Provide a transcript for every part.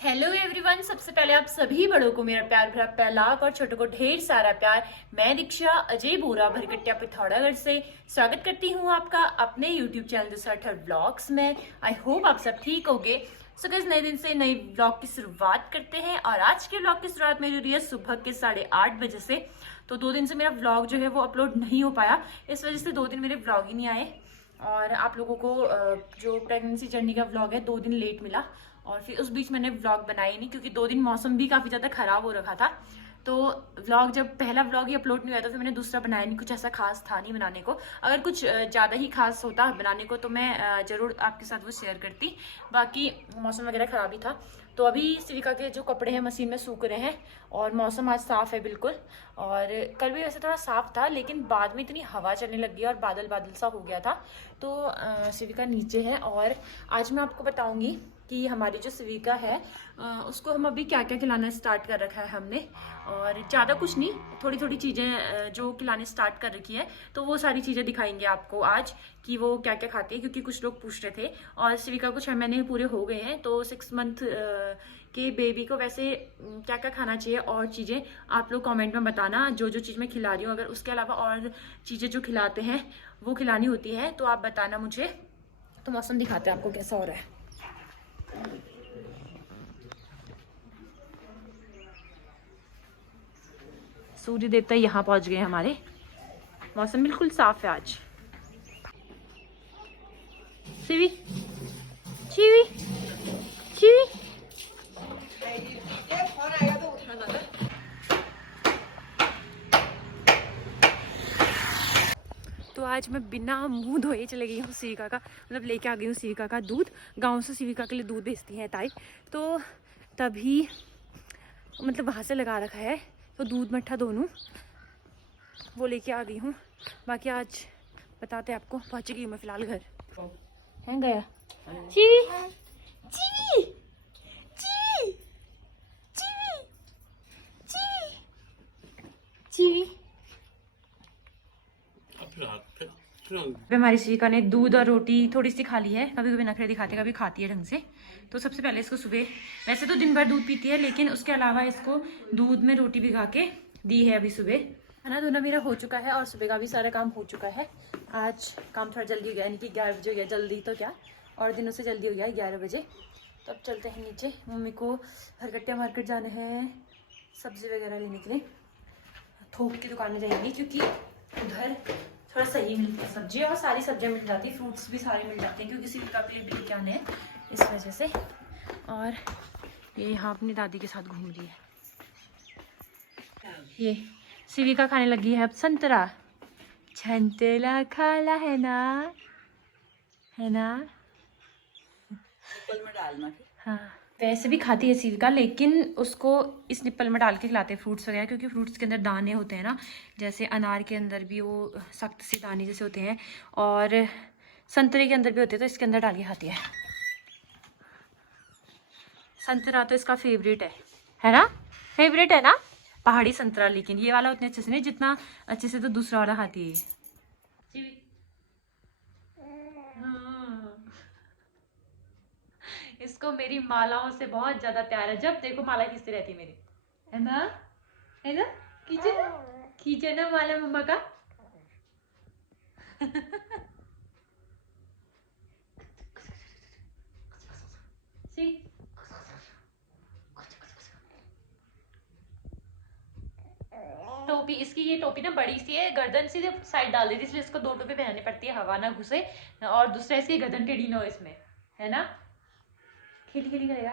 Hello everyone, सबसे पहले आप सभी बड़ों को मेरा प्यार भरा पहलाक और छोटों को ढेर सारा प्यार। मैं दीक्षा अजय बोरा भरकटिया पिथौरागढ़ से स्वागत करती हूँ आपका अपने यूट्यूब चैनल दिसराठर व्लॉग्स में। आई होप आप सब ठीक होगे। सो गाइस, नए दिन से नई व्लॉग की शुरुआत करते हैं और आज के व्लॉग की शुरुआत मेरी हो रही है सुबह के 8:30 बजे से। तो 2 दिन से मेरा व्लॉग जो है वो अपलोड नहीं हो पाया, इस वजह से 2 दिन मेरे व्लॉग ही नहीं आए और आप लोगों को जो प्रेगनेंसी जर्नी का व्लॉग है 2 दिन लेट मिला। और फिर उस बीच मैंने व्लॉग बनाया ही नहीं क्योंकि 2 दिन मौसम भी काफ़ी ज़्यादा ख़राब हो रखा था। तो व्लॉग जब पहला व्लॉग ही अपलोड नहीं हुआ था, फिर मैंने दूसरा बनाया नहीं। कुछ ऐसा खास था नहीं बनाने को। अगर कुछ ज़्यादा ही खास होता बनाने को तो मैं ज़रूर आपके साथ वो शेयर करती। बाकी मौसम वगैरह ख़राब ही था। तो अभी सिविका के जो कपड़े हैं मशीन में सूख रहे हैं और मौसम आज साफ़ है बिल्कुल। और कल भी वैसे थोड़ा साफ़ था, लेकिन बाद में इतनी हवा चलने लग गई और बादल बादल सा हो गया था। तो सिविका नीचे है और आज मैं आपको बताऊंगी कि हमारी जो सिविका है उसको हम अभी क्या क्या खिलाना स्टार्ट कर रखा है हमने। और ज़्यादा कुछ नहीं, थोड़ी थोड़ी चीज़ें जो खिलाने स्टार्ट कर रखी है, तो वो सारी चीज़ें दिखाएंगे आपको आज कि वो क्या क्या खाती है। क्योंकि कुछ लोग पूछ रहे थे और सिविका को 6 महीने पूरे हो गए हैं, तो 6 मंथ के बेबी को वैसे क्या क्या खाना चाहिए और चीज़ें आप लोग कमेंट में बताना। जो जो चीज़ मैं खिला रही हूँ, अगर उसके अलावा और चीज़ें जो खिलाते हैं वो खिलानी होती है तो आप बताना मुझे। तो मौसम दिखाते हैं आपको कैसा हो रहा है। सूर्य देवता यहाँ पहुँच गए हमारे। मौसम बिल्कुल साफ है आज। शिवी शिवी शिवी, तो आज मैं बिना मुंह धोए चले गई हूँ सिविका का, मतलब लेके आ गई हूँ सिविका का दूध। गांव से सिविका के लिए दूध भेजती है ताई, तो तभी मतलब वहाँ से लगा रखा है, तो दूध मट्ठा दोनों वो लेके आ गई हूँ। बाकी आज बताते हैं आपको। पहुँच गई मैं फिलहाल घर। है गया चीवी चीवी चीवी चीवी चीवी चीवी। हमारी शिविका ने दूध और रोटी थोड़ी सी खा ली है। कभी कभी नखरे दिखाते, कभी खाती है ढंग से। तो सबसे पहले इसको सुबह, वैसे तो दिन भर दूध पीती है, लेकिन उसके अलावा इसको दूध में रोटी भिगा के दी है अभी सुबह। खाना धोना मेरा हो चुका है और सुबह का भी सारा काम हो चुका है। आज काम थोड़ा जल्दी हो गया, यानी कि 11 बजे हो गया। जल्दी तो क्या, और दिनों से जल्दी हो गया 11 बजे। तो अब चलते हैं नीचे। मम्मी को हरकट्टिया मार्केट जाना है सब्जी वगैरह लेने के लिए। थोक की दुकान में जाएंगी क्योंकि उधर थोड़ा सही मिलती है सब्जी, और सारी सब्जियां मिल जाती है, फ्रूट्स भी सारे मिल जाते हैं क्योंकि सिविका के लिए भी लेके आने हैं, इस वजह से। और ये यहाँ अपनी दादी के साथ घूम रही है। ये सिविका खाने लगी है अब संतरा। संतरा खाला है ना, है ना? निप्पल में डालना। हाँ, वैसे भी खाती है सिविका, लेकिन उसको इस निप्पल में डाल के खिलाते हैं फ्रूट्स वगैरह, क्योंकि फ्रूट्स के अंदर दाने होते हैं ना। जैसे अनार के अंदर भी वो सख्त से दाने जैसे होते हैं, और संतरे के अंदर भी होते हैं, तो इसके अंदर डाल के खाती है। संतरा तो इसका फेवरेट है ना? फेवरेट है ना पहाड़ी संतरा। लेकिन ये वाला उतने अच्छे से नहीं जितना अच्छे से तो दूसरा वाला खाती है। इसको मेरी मालाओं से बहुत ज्यादा प्यार है। जब देखो माला खींचती रहती है मेरी, है ना? है ना? खींचे ना, खींचे ना माला मम्मा का। सी टोपी इसकी, ये टोपी ना बड़ी सी है, गर्दन सीधे साइड डाल देती है, इसलिए इसको 2 टोपी पहननी पड़ती है, हवा ना घुसे। और दूसरा इसकी गर्दन टेढ़ी ना हो इसमें, है ना? खेली खेली करेगा।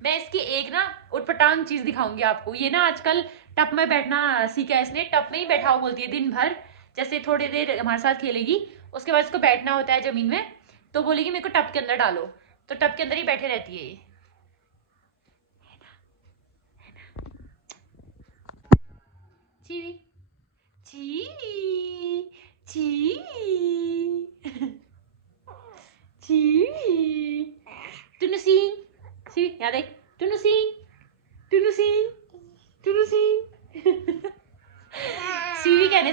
मैं इसकी एक ना उटपटांग चीज दिखाऊंगी आपको। ये ना आजकल टप में बैठना सीखा है इसने। टप में ही बैठा हुआ बोलती है दिन भर। जैसे थोड़ी देर हमारे साथ खेलेगी, उसके बाद इसको बैठना होता है जमीन में, तो बोलेगी मेरे को टप के अंदर डालो, तो टप के अंदर ही बैठे रहती है ये। चीवी ची ची ची टुनु सिंह, सी यहाँ देख, टुनु सिंह, टुनु सिंह, टुनु सिंह। सीवी कहने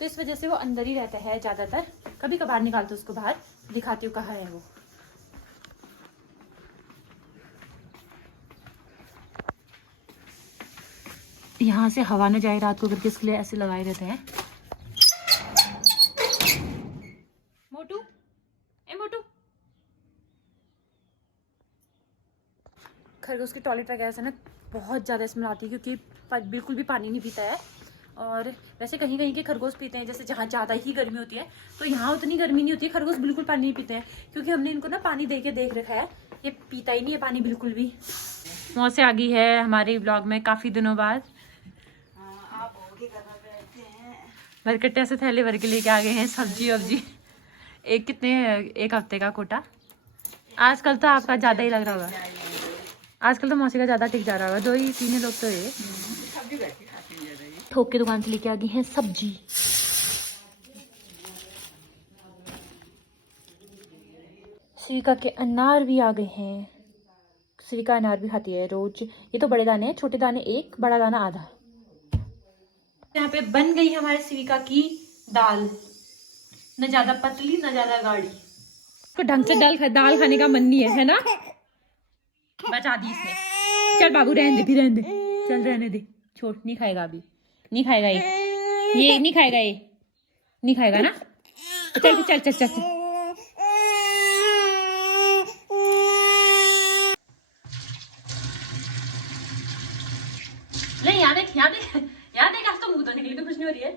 तो इस वजह से वो अंदर ही रहता है ज़्यादातर। कभी कभार निकालते उसको बाहर, दिखाती हूँ कहाँ है वो। यहाँ से हवा न जाए रात को करके इसके लिए ऐसे लगाए रहते हैं। मोटू, ए मोटू। खरगोश की टॉयलेट वगैरह से ना बहुत ज़्यादा स्मेल आती है, क्योंकि बिल्कुल भी पानी नहीं पीता है। और वैसे कहीं कहीं के खरगोश पीते हैं, जैसे जहाँ ज़्यादा ही गर्मी होती है, तो यहाँ उतनी गर्मी नहीं होती है, खरगोश बिल्कुल पानी नहीं पीते हैं, क्योंकि हमने इनको ना पानी दे के देख रखा है, ये पीता ही नहीं है पानी बिल्कुल भी। मौसी आ गई है हमारे ब्लॉग में काफ़ी दिनों बाद। भरकट्टे से थैले भर के लेके आ गए हैं सब्जी वब्जी, एक हफ्ते का कोटा। आजकल तो आपका ज़्यादा ही लग रहा होगा, आजकल तो मौसी का ज़्यादा टिक जा रहा होगा। 2 ही 3 लोग तो ये ठोक के दुकान से लेके आ गई हैं सब्जी। श्रीका के अनार भी आ गए हैं। श्रीका अनार भी खाती है रोज। ये तो बड़े दाने हैं, छोटे दाने एक, बड़ा दाना आधा। यहाँ पे बन गई हमारे श्रीका की दाल, न ज्यादा पतली न ज्यादा गाढ़ी। इसको ढंग से दाल खाने का मन नहीं है ना? बचा दी इसने। चल बाबू रहने दे, भी रहने दे, चल रहने दे, छोड़, नहीं खाएगा अभी, नहीं खाएगा ये नहीं खाएगा, ये नहीं खाएगा ना। चल चल चल चल, चल। नहीं यहाँ देख, यहाँ देख, यहाँ देख, आज तो मुंह धोने के लिए भी कुछ नहीं हो रही है।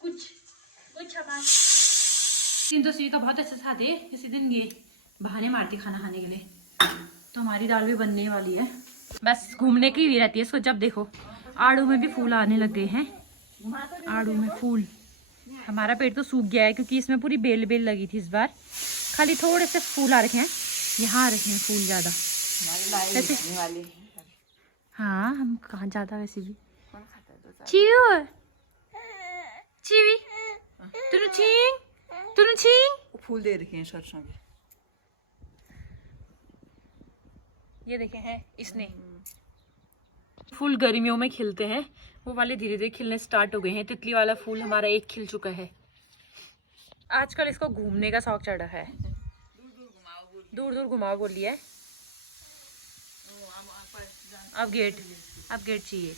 कुछ दिन तो श्रीका बहुत अच्छे से खाते, किसी दिन ये बहाने मारती खाना खाने के लिए। तो हमारी दाल भी बनने वाली है, बस घूमने की भी रहती है इसको। जब देखो आड़ू में भी फूल आने लग गए हैं, आड़ू में फूल। हमारा पेड़ तो सूख गया है, क्योंकि इसमें पूरी बेल लगी थी इस बार, खाली थोड़े से फूल आ रखे हैं, यहाँ आ रखे हैं फूल ज़्यादा वैसे। हाँ हम कहाँ ज़्यादा वैसे भी। चीवी तुनु छींग फूल दे रखे हैं सरसों के, ये देखे हैं इसने। फूल गर्मियों में खिलते हैं, वो वाले धीरे धीरे खिलने स्टार्ट हो गए हैं। तितली वाला फूल हमारा एक खिल चुका है। आजकल इसको घूमने का शौक चढ़ा है, दूर दूर घुमाओ बोलिए। अब गेट चाहिए।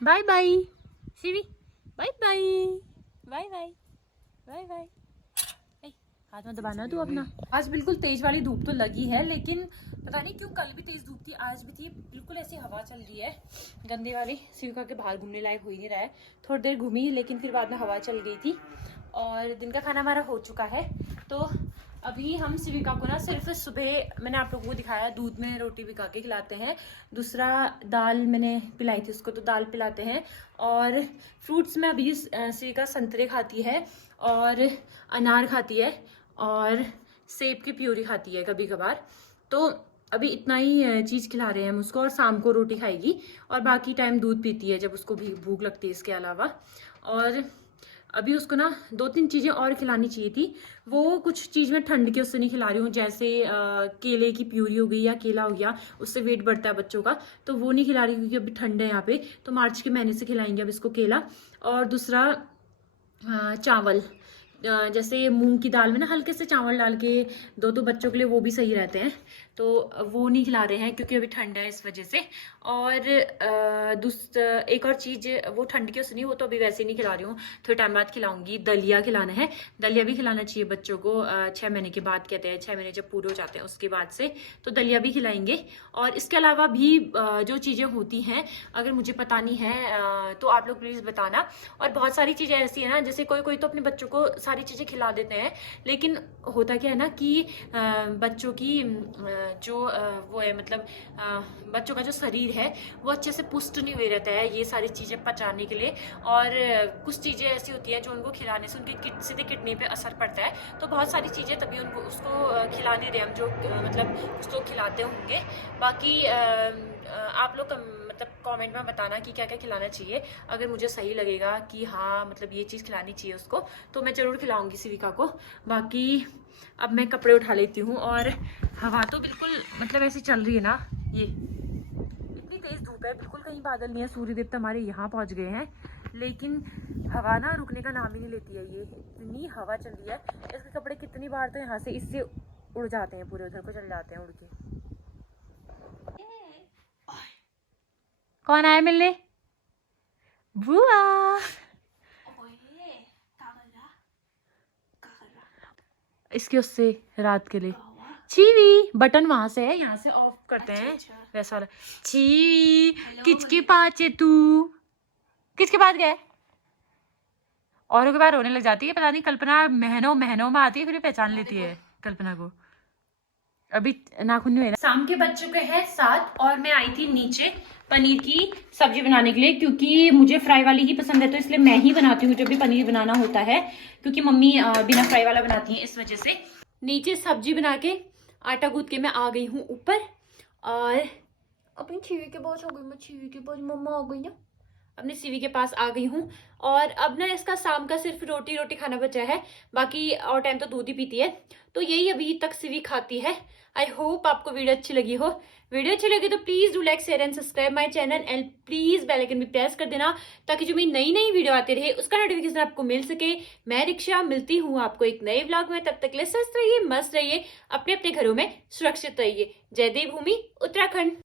बाय बाय सीवी, bye bye bye bye bye bye. हाथ में दबाना तू अपना। आज बिल्कुल तेज वाली धूप तो लगी है, लेकिन पता नहीं क्यों कल भी तेज धूप थी, आज भी थी। बिल्कुल ऐसी हवा चल रही है गंदी वाली। शिविका के बाहर घूमने लायक हो ही नहीं रहा है। थोड़ी देर घूमी, लेकिन फिर बाद में हवा चल गई थी। और दिन का खाना हमारा हो चुका है। तो अभी हम शिविका को ना सिर्फ सुबह मैंने आप लोगों को दिखाया, दूध में रोटी भिगा के खिलाते हैं। दूसरा दाल मैंने पिलाई थी उसको, तो दाल पिलाते हैं। और फ्रूट्स में अभी शिविका संतरे खाती है, और अनार खाती है, और सेब की प्यूरी खाती है कभी कभार। तो अभी इतना ही चीज़ खिला रहे हैं हम उसको, और शाम को रोटी खाएगी, और बाकी टाइम दूध पीती है जब उसको भी भूख लगती है इसके अलावा। और अभी उसको ना 2-3 चीज़ें और खिलानी चाहिए थी। वो कुछ चीज़ में ठंड के उससे नहीं खिला रही हूँ, जैसे केले की प्यूरी हो गई या केला हो गया, उससे वेट बढ़ता है बच्चों का, तो वो नहीं खिला रही क्योंकि अभी ठंड है यहाँ पे। तो मार्च के महीने से खिलाएंगे अब इसको केला। और दूसरा चावल, जैसे मूंग की दाल में ना हल्के से चावल डाल के दो तो बच्चों के लिए वो भी सही रहते हैं, तो वो नहीं खिला रहे हैं क्योंकि अभी ठंड है इस वजह से। और एक और चीज़, वो ठंड की उसने, वो तो अभी वैसे ही नहीं खिला रही हूँ, थोड़े टाइम बाद खिलाऊंगी। दलिया खिलाना है, दलिया भी खिलाना चाहिए बच्चों को 6 महीने के बाद, कहते हैं 6 महीने जब पूरे हो जाते हैं उसके बाद से, तो दलिया भी खिलाएंगे। और इसके अलावा भी जो चीज़ें होती हैं, अगर मुझे पता नहीं है तो आप लोग प्लीज़ बताना। और बहुत सारी चीज़ें ऐसी है ना, जैसे कोई तो अपने बच्चों को सारी चीज़ें खिला देते हैं, लेकिन होता क्या है ना कि बच्चों की जो वो है, मतलब बच्चों का जो शरीर है वो अच्छे से पुष्ट नहीं हुए रहता है ये सारी चीज़ें पचाने के लिए। और कुछ चीज़ें ऐसी होती हैं जो उनको खिलाने से उनकी सीधे किडनी पे असर पड़ता है। तो बहुत सारी चीज़ें तभी उनको उसको खिला नहीं रहे हम, जो मतलब कुछ लोग खिलाते होंगे। बाकी आप लोग मतलब कमेंट में बताना कि क्या क्या खिलाना चाहिए। अगर मुझे सही लगेगा कि हाँ मतलब ये चीज़ खिलानी चाहिए उसको, तो मैं ज़रूर खिलाऊंगी शिविका को। बाकी अब मैं कपड़े उठा लेती हूँ। और हवा तो बिल्कुल मतलब ऐसी चल रही है ना, ये तेज धूप है, बिल्कुल कहीं बादल नहीं है। सूर्य देवता हमारे यहाँ पहुँच गए हैं, लेकिन हवा ना रुकने का नाम ही नहीं लेती है। ये इतनी हवा चल रही है, इसके कपड़े कितनी बार तो यहाँ से इससे उड़ जाते हैं, पूरे उधर को चल जाते हैं उड़ के। कौन आया मिलने? बुआ। इसके उससे रात के लिए चीवी बटन वहां से है, यहाँ से ऑफ करते हैं। वैसा वाला। चीवी किसके पास है तू? किसके पास गए? औरों के बार रोने लग जाती है, पता नहीं कल्पना महीनों महीनों में आती है, फिर पहचान लेती है कल्पना को। अभी नाखून नहीं हुए ना। शाम के बज चुके हैं 7 और मैं आई थी नीचे पनीर की सब्जी बनाने के लिए, क्योंकि मुझे फ्राई वाली ही पसंद है, तो इसलिए मैं ही बनाती हूँ जब भी पनीर बनाना होता है, क्योंकि मम्मी बिना फ्राई वाला बनाती हैं, इस वजह से। नीचे सब्जी बना के आटा गूंथ के मैं आ गई हूँ ऊपर, और अपनी छीवी के पास हो गई। मैं छीवी के पास, मम्मा आ गई ना, अपने सीवी के पास आ गई हूँ। और अब ना इसका शाम का सिर्फ रोटी रोटी खाना बचा है, बाकी और टाइम तो दूध ही पीती है, तो यही अभी तक सीवी खाती है। आई होप आपको वीडियो अच्छी लगी हो। वीडियो अच्छी लगी तो please do like share and subscribe my channel, and please bell icon भी प्रेस कर देना, ताकि जो मेरी नई नई वीडियो आती रहे उसका नोटिफिकेशन आपको मिल सके। मैं रिक्शा मिलती हूँ आपको एक नए व्लॉग में, तब तक के लिए स्वस्थ रहिए, मस्त रहिए, अपने अपने घरों में सुरक्षित रहिए। जय देवभूमि उत्तराखंड।